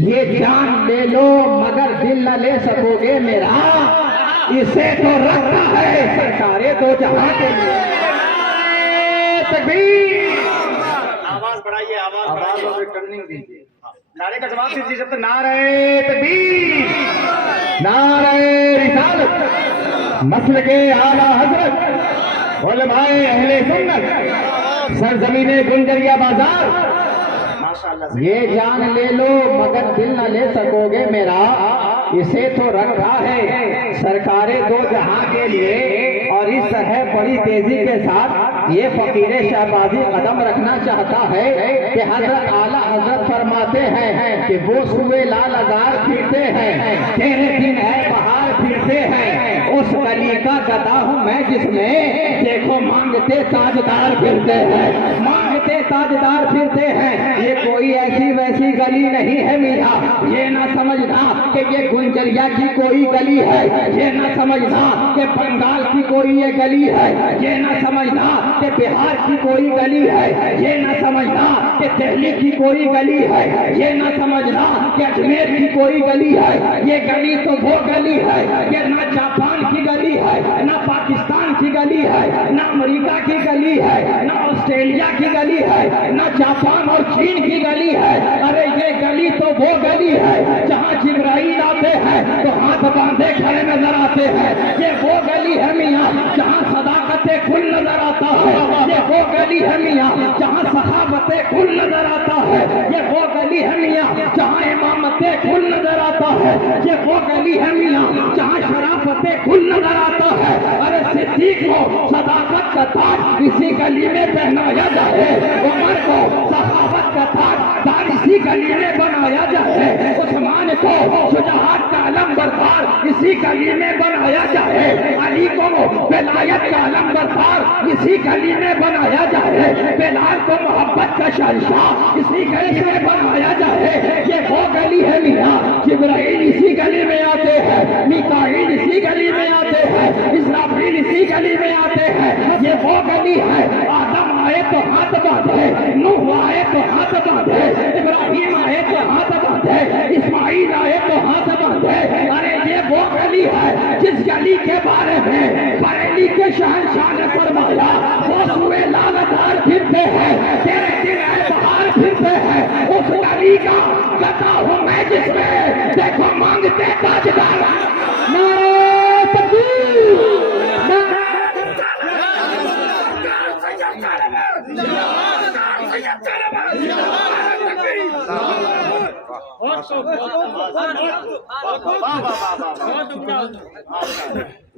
ये जान ले लो मगर दिल न ले सकोगे मेरा, इसे तो रखा है सरकारें दो जहां के लिए। तकबीर, आवाज बढ़ाइए, आवाज और टर्निंग दीजिए। नारे का जवाब दीजिए जब तक नारे तकबीर, नारे रिसालत, मसल के आला हजरत, उलमाए अहले सुन्नत, सरजमीने गुंजरिया बाजार। माशाअल्लाह। ये जान ले लो मगर दिल न ले सकोगे मेरा, इसे तो रखा है सरकारें दो जहां के लिए। और इस तरह बड़ी तेजी के साथ ये फकीर शहबाजी कदम रखना चाहता है कि हजरत आला हजरत फरमाते हैं कि वो सुबह लाल अजार फिरते हैं, तेरे दिन है बाहर फिरते हैं, उस गली का गदा हूँ मैं जिसमें देखो मांगते ताजदार फिरते हैं, मांगते ताजदार फिरते हैं। ये कोई ऐसी वैसी गली नहीं है मियां, ये ना समझना कि ये गुंजरिया की कोई गली है, ये ना समझना कि बंगाल की कोई ये गली है, ये ना समझना कि बिहार की कोई गली है, ये ना समझना कि दिल्ली की कोई गली है, ये ना समझना कि अजमेर की कोई गली है। ये गली तो वो गली है कि ना जापान की गली है, ना पाकिस्तान की गली है, ना अमेरिका की गली है, ना ऑस्ट्रेलिया की गली है, ना जापान और चीन की गली है। अरे ये गली तो वो गली है जहाँ जिब्राइल आते हैं तो हाथ बांधे खड़े नजर आते हैं। ये वो गली है मियाँ जहाँ सदाकते खुल नजर आता है, ये वो गली है मियाँ जहाँ सहाबते खुल नजर आता है, ये वो गली है मियाँ जहाँ इमामते खुल नजर आता है, ये वो गली है मियाँ जहाँ शराफते खुल नजर आता है। अरे सिद्दीक को सदाकत का ताज इसी गली में पहनाया जाए, उमर को सहाबत का ताज इसी गली में बनाया जाए, उस्मान को शुजाअत का अलम बरदार इसी गली में बनाया जाए, अली को विलायत का अलम बरदार इसी गली में बनाया जाए, बिलाल को मोहब्बत का शहंशाह इसी गली में बनाया जाए। ये वो गली है मियाँ, जिब्राइल इसी गली में आते हैं, मिकाईल इसी गली में आते हैं, इस्राफील इसी गली में आते हैं। ये वो गली है, आदम आए तो हाथ बांधे, नूह आए तो हाथ बांधे, इब्राहिम आए तो हाथ बांधे, इस्माइल आए तो हाथ बांधे। अरे ये वो गली है जिस गली के बारे में बरेली के शहंशाह ने फरमाया, वो सुए लालधार फिरते हैं, तेरे दिन है बाहर फिरते हैं, उस गली का गदा हूँ मैं जिसमें देखो मांगते ताजदार। नारे तकबीर,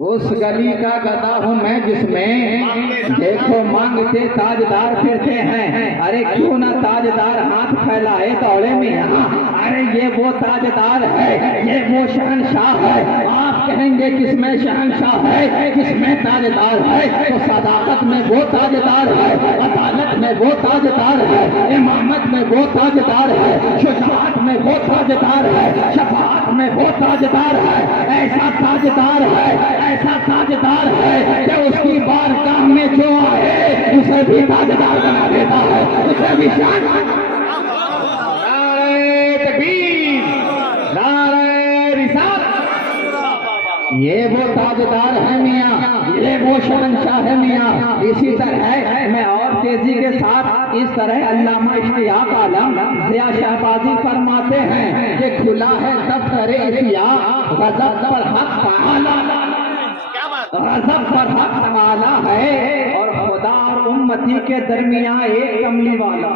उस गली का गदा हूँ मैं जिसमें देखो मांगते ताजदार फिरते हैं। अरे क्यों ना ताजदार हाथ फैलाए दौड़े में यहाँ, अरे ये वो ताजदार है, ये वो शहंशाह है। आप कहेंगे किसमें शहंशाह है, किसमें ताजदार है, तो सदाकत में वो ताजदार है, अदालत में वो ताजदार है, इमामत में वो ताजदार है, शुजाअत में वो ताजदार है, शफाअत में वो ताजदार है। ऐसा ताजदार है, ऐसा ताजदार है कि उसकी बारगाह में जो आए उसे भी ताजदार बना देता है, उसे भी शान। नारे तकबीर, नारे रिसालत, ये वो ताजदार है मियाँ, ये वो शहंशाह है मियाँ। इसी तरह मैं और तेजी के साथ इस तरह अल्लामा इश्तियाक आलम ज़िया शहबाजी फरमाते हैं कि खुला है दफ्तर इश्तिया गज़ब पर हक पाला, गज़ब पर हक पाला है, और खुदा और उम्मती के दरमियान एक कमली वाला,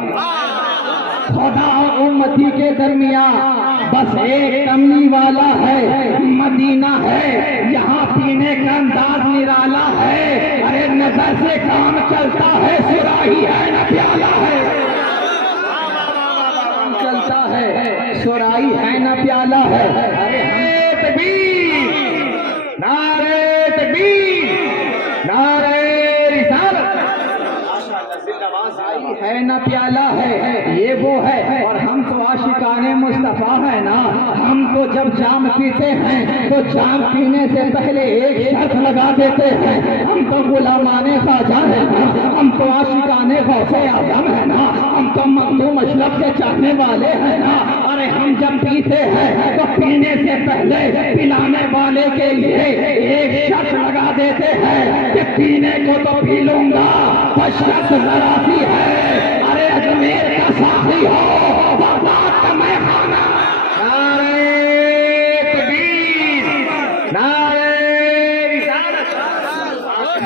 खुदा और उम्मती के दरमियान बस एक कमली वाला है, मदीना है, यहाँ पीने का अंदाज निराला है। अरे नजर से काम चलता है, सुराही है न प्याला है, चलता है सुराही है न प्याला है। अरे तकबीर, नारे तकबीर, नारे रिसालत, है न प्याला है, ये वो है। और हम तो आशिकाने मुस्तफा है ना, हम तो जब जाम पीते हैं तो जाम पीने से पहले एक शर्त लगा देते हैं, हम तो गुलामाने ख्वाजा है ना, हम तो आशिकाने गौसे आजम है ना, हम तो मखदूम अशरफ के चाहने वाले हैं ना। अरे हम जब जब पीते हैं तो पीने से पहले पिलाने वाले के लिए एक शर्त लगा देते हैं कि पीने को तो पी लूंगा, पर शर्त जरा सी है, अरे अजमेर का साथी हो, बगदाद का मैखाना।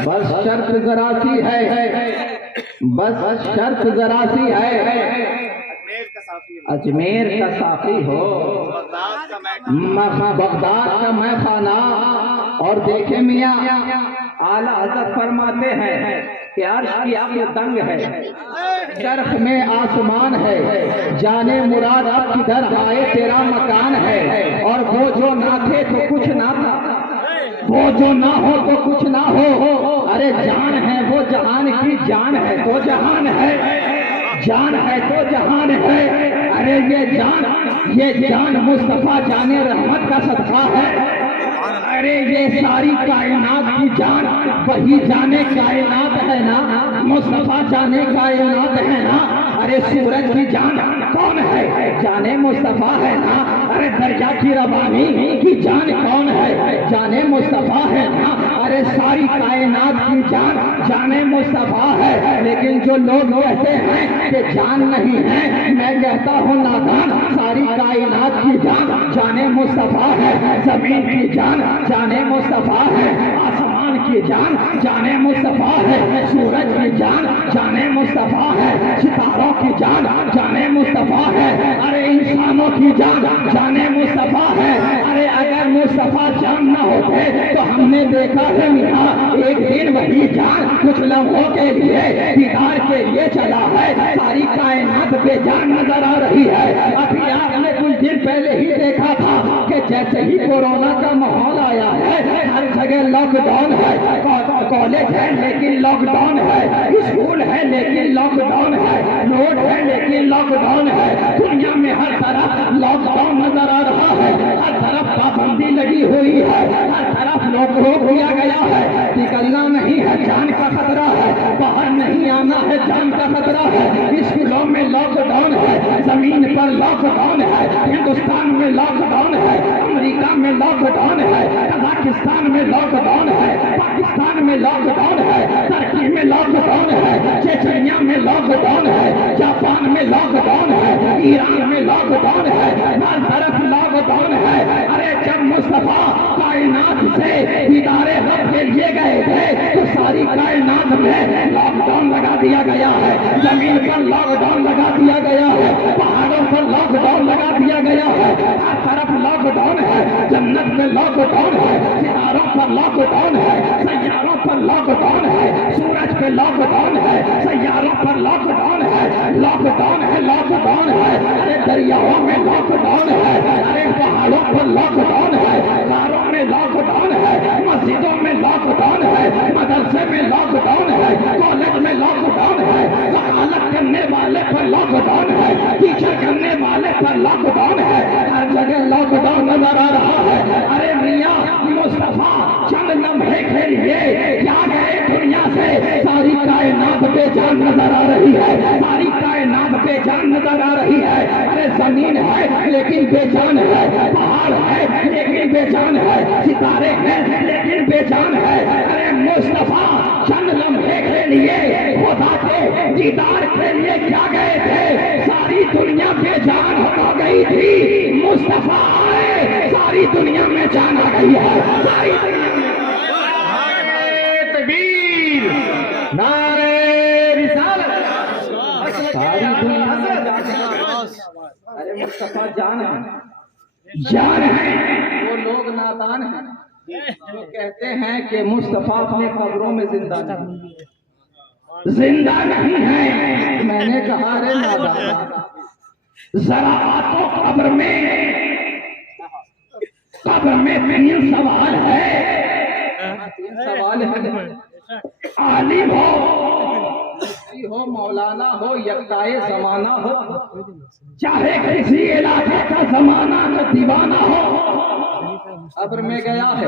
बस शर्त जरा सी है, बस शर्त जरा सी है, अजमेर का साफी है, अजमेर का साफी हो, बगदाद का मैं बगदाद का मैखाना। और देखे मियाँ आला हजरत फरमाते हैं कि अर्श की अक्ल दंग है, चरख में आसमान है, जाने मुराद अब किधर आए तेरा मकान है। और वो जो ना थे तो कुछ ना था, वो जो ना हो तो कुछ ना हो, अरे जान है वो जहान की जान है तो जहान है, जान है तो जहान है। अरे ये जान मुस्तफा जाने रहमत का सदका है। अरे ये सारी कायनात की जान वही जाने कायनात है ना, मुस्तफा जाने कायनात है ना। अरे सूरज की जान कौन है, जाने मुस्तफा है ना। अरे दरिया की रवानी की जान कौन है, जाने मुस्तफा है ना। अरे सारी कायनात की जान जाने मुस्तफा है। लेकिन जो लोग कहते हैं कि जान नहीं है, मैं कहता हूँ नादान, सारी कायनात की जान जाने मुस्तफा है। जमीन की जान जाने मुस्तफा है, आसमान की जान जाने मुस्तफा है, सूरज की जान जाने मुस्तफा है, सितारों की जान जाने मुस्तफा है, अरे इंसानों की जान जाने मुस्तफा है। अरे अगर मुस्तफा जान न होते तो हमने देखा है यहाँ एक दिन वही जान कुछ लम्हों के लिए दीदार के लिए चला है, सारी कायनात बेजान नजर आ रही है। अभी आपने कुछ दिन पहले ही देखा था कि जैसे ही कोरोना का माहौल आया है, हर जगह लॉकडाउन है, कॉलेज है लेकिन लॉकडाउन है, स्कूल है लेकिन लॉकडाउन है, रोड है लेकिन लॉकडाउन है। दुनिया में हर तरफ लॉकडाउन नजर आ रहा है, हर तरफ पाबंदी लगी हुई है, हर तरफ रोक दिया गया है। निकलना नहीं है, जान का खतरा है, बाहर नहीं आना है, जान का खतरा है। स्कूलों में लॉकडाउन है, जमीन पर लॉकडाउन है, हिंदुस्तान में लॉकडाउन है, अमेरिका में लॉकडाउन है, कजाकिस्तान में लॉकडाउन है, पाकिस्तान में लॉकडाउन है, टर्की में लॉकडाउन है, चेचनिया में लॉकडाउन है, जापान में लॉकडाउन है, ईरान में लॉकडाउन है, हर तरफ लॉकडाउन है। अरे जब मुस्तफा कायनात से दीदारे रब के लिए गए थे तो सारी कायनात में लॉकडाउन लगा दिया गया है, जमीन पर लॉकडाउन लगा दिया गया है, पहाड़ों पर लॉकडाउन लगा दिया गया है, हर तरफ लॉकडाउन है, जन्नत में लॉकडाउन है, सितारों पर लॉकडाउन है, सैयारों पर लॉकडाउन है, सूरज पे लॉकडाउन है, सैयारों पर लॉकडाउन है, लॉकडाउन है, लॉकडाउन है। अरे दरियाओं में लॉकडाउन है, अरे पहाड़ों पर लॉकडाउन है, कारों में लॉकडाउन है, मस्जिदों में लॉकडाउन है, मदरसे में लॉकडाउन है, कॉलेज में लॉकडाउन है, वकालत करने वाले पर लॉकडाउन है, टीचर करने वाले पर लॉकडाउन है, हर जगह लॉकडाउन नजर आ रहा है। अरे मियाँ मुस्तफा चंद लम्हे के लिए क्या गए दुनिया से, सारी कायनात बेजान नजर आ रही है, सारी कायनात बेजान नजर आ रही है। अरे जमीन है लेकिन बेजान है, पहाड़ है लेकिन बेजान है, सितारे हैं लेकिन बेजान है। अरे मुस्तफा चंद लम्हे के लिए खुदा के दीदार के लिए क्या गए थे, सारी दुनिया बेजान हो गई थी, मुस्तफा आए सारी दुनिया में जान आ गई है, सारी दुनिया में। तकबीर, नारे रिसालत, सारी दुनिया में अरे मुस्तफा जान है, जान है। वो लोग नादान हैं जो कहते हैं कि मुस्तफा अपने कब्रों में जिंदा नहीं है। मैंने कहा रे नादान, जरा आतो कब्र में तीन सवाल है, तीन सवाल है। आलिम हो, मौलाना हो, यक्ताए जमाना हो, चाहे किसी इलाके का जमाना का दीवाना हो, कब्र में गया है।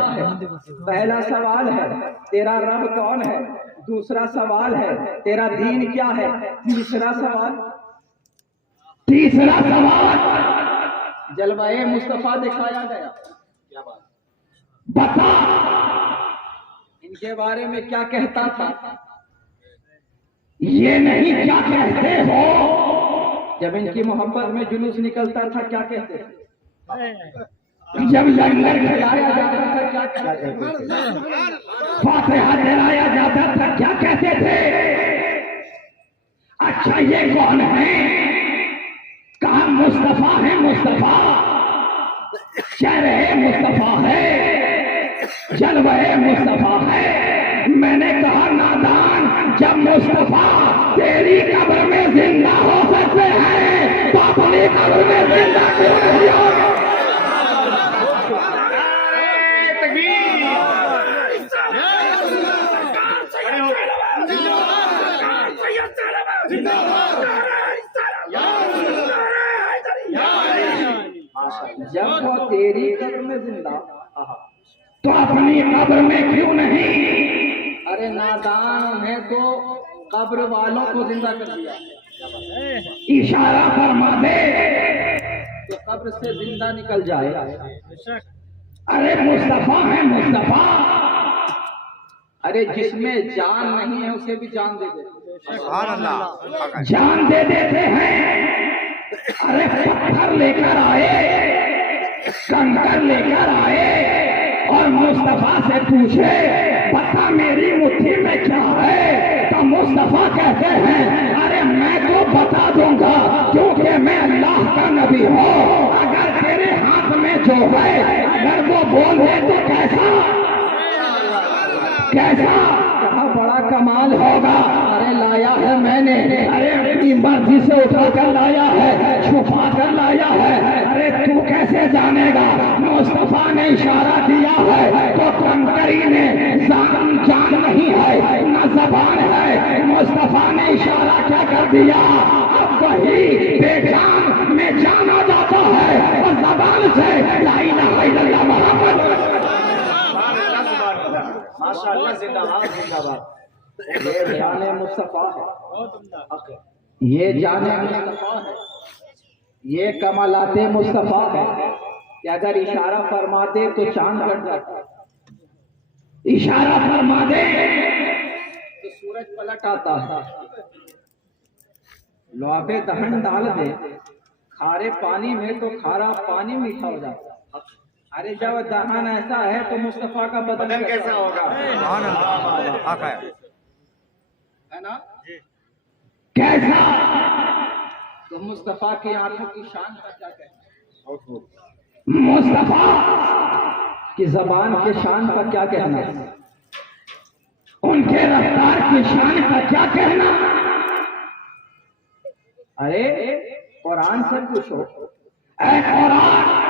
पहला सवाल है तेरा रब कौन है, दूसरा सवाल है तेरा दीन क्या है, तीसरा सवाल जलवाए मुस्तफा दिखाया गया। क्या बात? बता इनके बारे में क्या कहता था? ये नहीं क्या कहते हो? जब इनकी मोहब्बत में जुलूस निकलता था क्या कहते थे? जब लंगर खिलाया जाता था क्या कहते थे? फातिहा दिलाया जाता था क्या कहते थे? अच्छा ये कौन है? कहा मुस्तफा है, मुस्तफा चेहरे मुस्तफा है, जलवे मुस्तफा है। मैंने कहा नादान, जब मुस्तफा तेरी कब्र में जिंदा हो सकते हैं तो अपनी कब्र में जिंदा क्यों नहीं होंगे? जब वो तेरी कब्र में जिंदा तो अपनी कब्र में क्यों नहीं? अरे नादान है तो कब्र वालों को जिंदा कर दिया। इशारा फरमा दे तो कब्र से जिंदा निकल जाए। अरे मुस्तफा है, मुस्तफा। अरे जिसमें जान नहीं है उसे भी जान दे देते, जान दे देते हैं। अरे पत्थर लेकर आए, कंकर लेकर आए और मुस्तफा से पूछे बता मेरी मुट्ठी में क्या है? तो मुस्तफा कहते हैं अरे मैं तो बता दूंगा क्योंकि मैं अल्लाह का नबी हूँ। अगर तेरे हाथ में जो है अगर वो बोल दे तो कैसा कैसा? कहा बड़ा कमाल होगा। अरे लाया है मैंने, अरे अपनी मर्जी से उठा कर लाया है, छुपा कर लाया है। अरे तू कैसे जानेगा? मुस्तफा ने इशारा दिया है तो कंकरी ने जान नहीं है न जबान है। मुस्तफा ने इशारा क्या कर दिया? अब वही बेजान में जाना जाता है और जबान से ला इलाहा इल्लल्लाह मुहम्मद माशाअल्लाह, जिंदाबाद जिंदाबाद। ये जाने मुस्तफा है, ये जाने मुस्तफा है, ये कमालाते मुस्तफा है कि अगर इशारा फरमा दे तो चांद कट जाता है, इशारा फरमा दे तो सूरज पलट आता है, लौबे दहन डाल दे खारे पानी में तो खारा पानी मीठा हो जाता है। अरे जब दहन ऐसा है तो मुस्तफा का बदन कैसा होगा? है ना? कैसा? तो मुस्तफा की आंखों की शान का क्या कहना? मुस्तफा की जबान के शान का क्या कहना? उनके रफ्तार की शान का क्या कहना? अरे कुरान से पूछो। ऐ कुरान,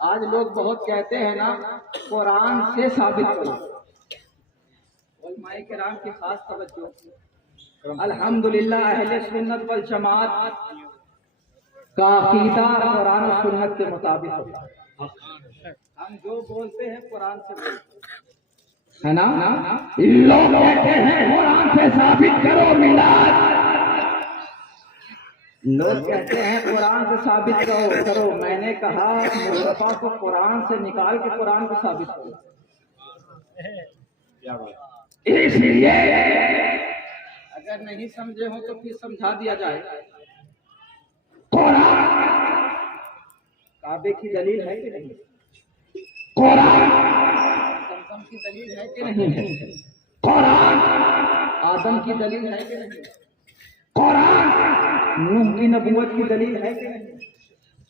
आज लोग बहुत कहते हैं ना कुरान से साबित करो। उलमाए किराम की खास तवज्जो। अल्हम्दुलिल्लाह अहले सुन्नत वल जमात का अकीदा कुरान और सुन्नत के मुताबिक होता है। हम जो बोलते हैं कुरान से बोलते हैं, है ना? लोग कहते हैं कुरान से साबित करो मिलाद, लोग कहते हैं कुरान से साबित करो। मैंने कहा मुस्तफा को कुरान से निकाल के कुरान को साबित करो। इसलिए अगर नहीं समझे हो तो फिर समझा दिया जाए। कुरान काबे की दलील है कि नहीं? कुरान समसम की दलील है कि नहीं? कुरान आदम की दलील है कि नहीं? कुरान नूह की नबूवत की दलील है कि नहीं?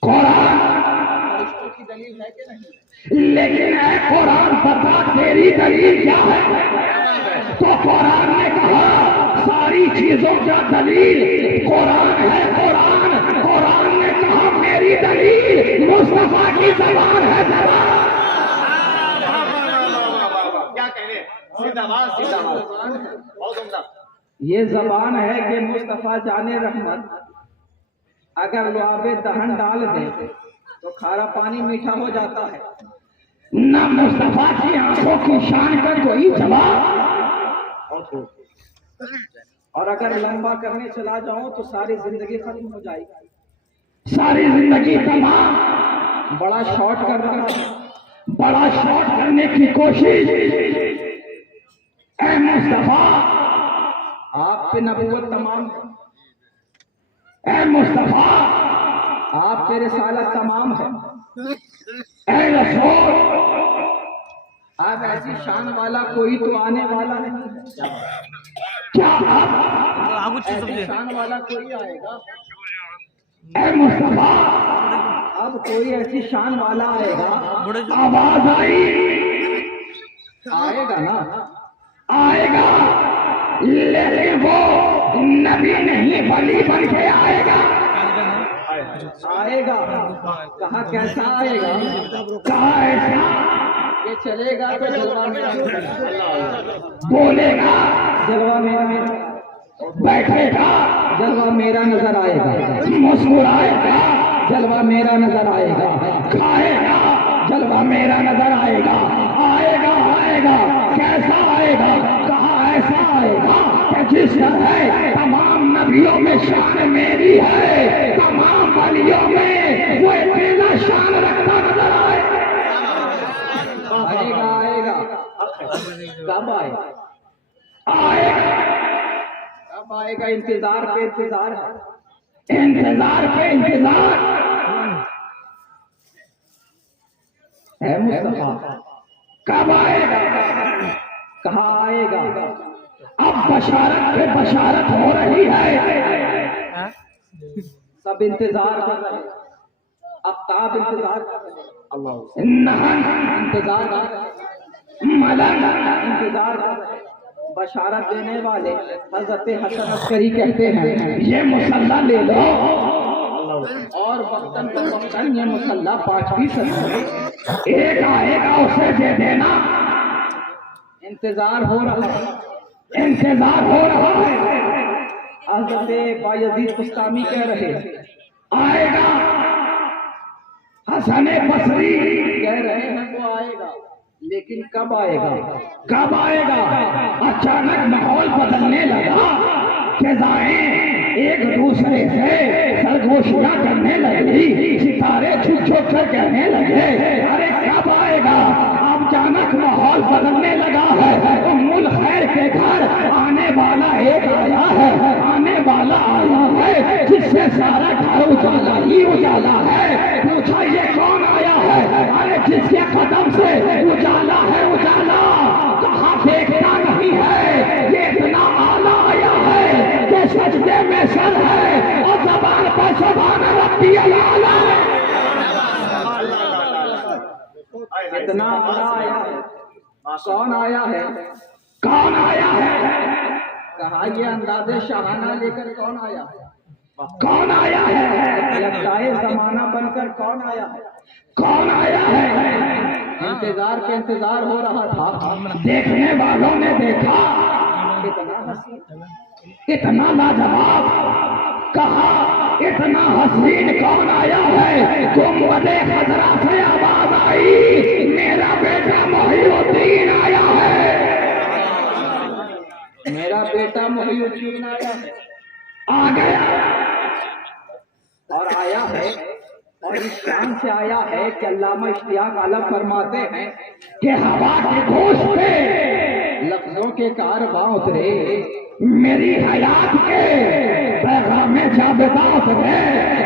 कुरान फरिश्तों की दलील है कि नहीं? लेकिन है कुरान बता तेरी दलील क्या है? तो कुरान ने कहा सारी चीजों का दलील कुरान है। कुरान ने कहा मेरी दलील मुस्तफा की ज़बान है। क्या कहने? जिंदाबाद जिंदाबाद, बहुत उम्दा। ये जबान है कि मुस्तफा जाने रहमत अगर लुआबे दहन डाल दे तो खारा पानी मीठा हो जाता है। ना मुस्तफा की आंखों की शान का कोई जवाब। और अगर लंबा करने चला जाऊं तो सारी जिंदगी खत्म हो जाएगी। सारी जिंदगी तमाम बड़ा शॉर्ट करने की कोशिश। ऐ मुस्तफा आप पे नबूवत तमाम, ऐ मुस्तफा आप पे रिसालत तमाम है। ऐ रसूल आप ऐसी शान वाला कोई तो आने वाला नहीं। क्या आप ऐसी शान वाला कोई आएगा? ऐ मुस्तफा अब कोई ऐसी शान वाला आएगा। आवाज आई, आएगा ना, आएगा, लेकिन वो नबी नहीं वली बन के आएगा। आएगा कहा, कैसा आएगा? कहा ऐसा ये चलेगा तो जलवा मेरा, बोलेगा जलवा मेरा, बैठेगा जलवा मेरा नजर आएगा, मुस्कुराएगा जलवा मेरा नजर आएगा, खाएगा जलवा मेरा नजर आएगा। आएगा आएगा, कैसा आएगा? कहा ऐसा आएगा कि जिस तरह तमाम नबियों में शान मेरी है, तमाम वलियों में वो इतना शान रखता नजर आएगा। आएगा आएगा, कब आएगा? आएगा कब आएगा? इंतजार पे इंतजार है, इंतजार पे इंतजार है। मुस्तफा कब आएगा? कहा आएगा। अब बशारत पे बशारत हो रही है, सब इंतजार कर रहे हैं, आफ्ताब इंतजार कर रहे हैं, नहन इंतजार कर रहे हैं, मलक इंतजार कर रहे हैं। बशारत देने वाले हजरत हसन अस्करी कहते हैं ये मुसल्ला ले लो, और वक्तन तो वक्तन ये मुसल्ला 5 सदी एक आएगा उसे दे देना। इंतजार हो रहा है, इंतजार हो रहा है। हजरत बायजीद बुस्तामी कह रहे आएगा, हसन बसरी कह रहे हैं वो आएगा, लेकिन कब आएगा? कब आएगा? अचानक माहौल बदलने लगा, फिजाएं एक दूसरे से सरगोशियां करने लगी, सितारे छुप छुप कर कहने लगे अरे कब आएगा? अचानक माहौल बदलने लगा है। उम्मुल खैर के घर आने वाला एक आया है, आने वाला आया है जिससे सारा घर उजाला ही उजाला है। पूछा ये कौन आया है? अरे जिसके कदम से उजाला है उजाला, कहा देखता नहीं है ये इतना आला आया है कि सजदे में सर है और ज़बान पर सुभान रब्बियल आला। इतना आला आया है। कौन आया है? कौन आया है? कहा ये अंदाज़े शाहाना लेकर कौन आया है? कौन आया है? लफ्ज़ाए ज़माना बनकर कौन आया है? कौन आया है? इंतजार पे इंतजार हो रहा था, देखने वालों ने देखा इतना हसीन, इतना लाजवाब। कहा इतना हसीन कौन आया है? गुंबदे खजरा से आवाज आई मेरा बेटा मोहिउद्दीन आया है, मेरा बेटा मोहिउद्दीन आया है। आ गया और आया है, और इस शान से आया है कि अल्लामा इश्तियाक आलम फरमाते हैं कि हवा के होश पे लफ्जों के कारवां उतरे, मेरी हयात के पैगाम जाबिता उतरे,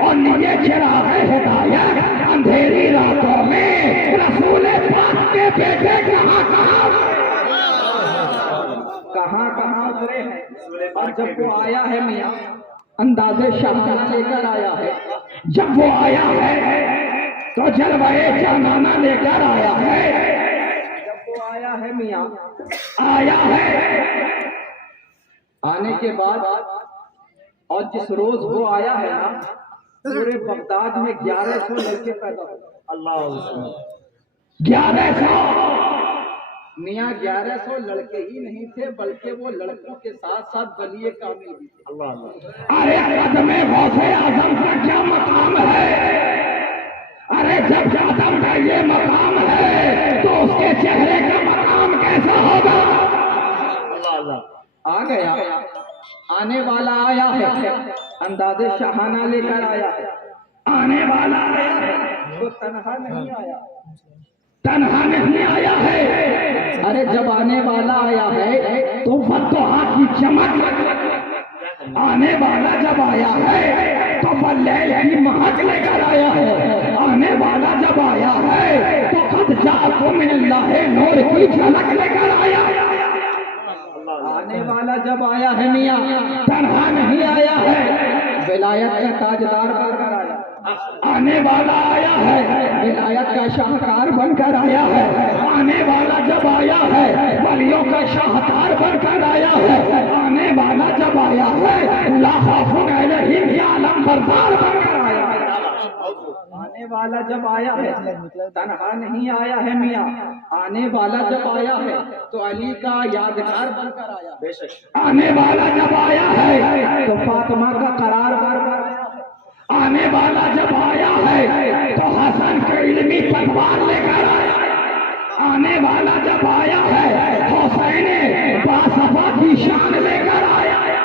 और निये चिराग हिदायत अंधेरी रातों में रसूल पाक के बेटे कहाँ कहाँ उतरे हैं। और जब वो आया है मियाँ अंदाज़े शाहाना लेकर आया है, जब वो आया है तो जलवाए जानाना लेकर आया है। जब वो आया है मियाँ आया है, आने के बाद और जिस रोज वो आया है ना, पूरे बगदाद में 1100 लड़के पैदा हुए। अल्लाह 1100 मियाँ 1100 लड़के ही नहीं थे, बल्कि वो लड़कों के साथ साथ वली कामिल भी थे। अल्लाह अरे कदम गौसे आजम का क्या मकाम है? अरे जब आदम का ये मकाम है तो उसके चेहरे का मकाम कैसा होगा? अल्लाह आ गया, आने वाला आया है, अंदाज़े शाहाना लेकर आया है। आने वाला तो तन्हा नहीं आया, तन्हा नहीं आया है। अरे जब आने वाला आया है तो बद्दुआ की चमक, आने वाला जब आया है तो बल्लैल की महक लेकर आया है, आने वाला जब आया है तो कद जाकुम मिनल्लाह नूर की झलक लेकर आया है। आने वाला जब आया है मियाँ तन्हा नहीं आया है, विलायत का ताजदार बनकर आया। आने वाला आया है विलायत का शाहकार बनकर आया है, आने वाला जब आया है वलियों का शाहकार बनकर आया है, आने वाला जब आया है ला खौफुन अलैहिम या लम बरदार बनकर आया है। आने वाला जब आया है तन्हा नहीं आया है मियाँ, आने वाला जब आया है तो अली का यादगार बनकर आया। बेशक आने वाला जब आया है तो फातिमा का करार बनकर आया है, आने वाला जब आया है तो हसन का इल्मी पतवार लेकर आया है, आने वाला जब आया है हुसैन बासफा की शान लेकर आया है।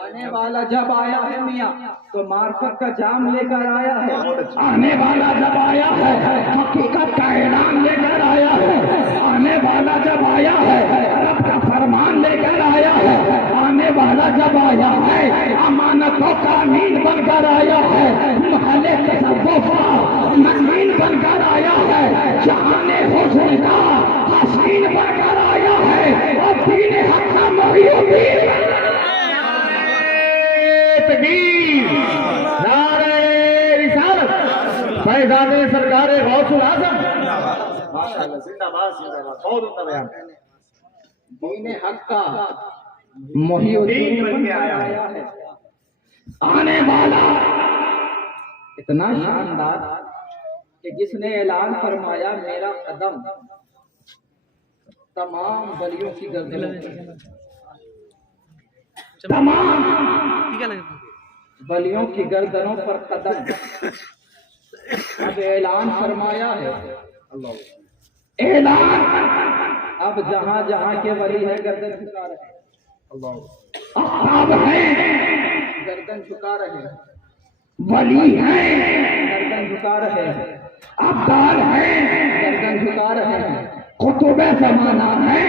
आने वाला जब आया है मियाँ तो मार्फत का जाम लेकर आया है, आने वाला जब आया है हकीकत का ऐलान लेकर आया है, आने वाला जब आया है रब का फरमान लेकर आया है, आने वाला जब आया है अमानतों का अमीन बनकर आया है, महले तसव्वुफ का नगीन बनकर आया है, जहाने हुस्न का हसीन बनकर आया है और दीन हक का मुहीउद्दीन फैजाने सरकार गौसुल आजम माशाअल्लाह, जिंदाबाद जिंदाबाद, बहुत उम्दा बयान। दीन हक का मुहीउद्दीन बन के आया है। आने वाला इतना शानदार कि जिसने ऐलान फरमाया मेरा कदम तमाम वलियों की गर्दनों पर, तमाम वलियों की गर्दनों पर कदम। अब ऐलान फरमाया है, ऐलान अब जहां जहां के वली है गर्दन झुका रहे, अब है गर्दन झुका रहे, वली है गर्दन झुका रहे, अब्दाल है गर्दन झुका रहे हैं, कुतुबे ज़माना है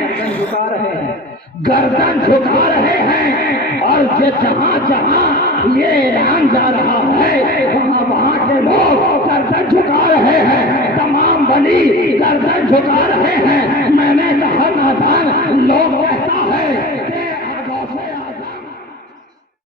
गर्दन झुका रहे हैं, गर्दन झुका रहे हैं। और ये जहां जहां ये ऐलान जा रहा है वहां वहां के लोग गर्दन झुका रहे हैं, तमाम वली गर्दन झुका रहे हैं। मैंने कहा नादान लोग कहता है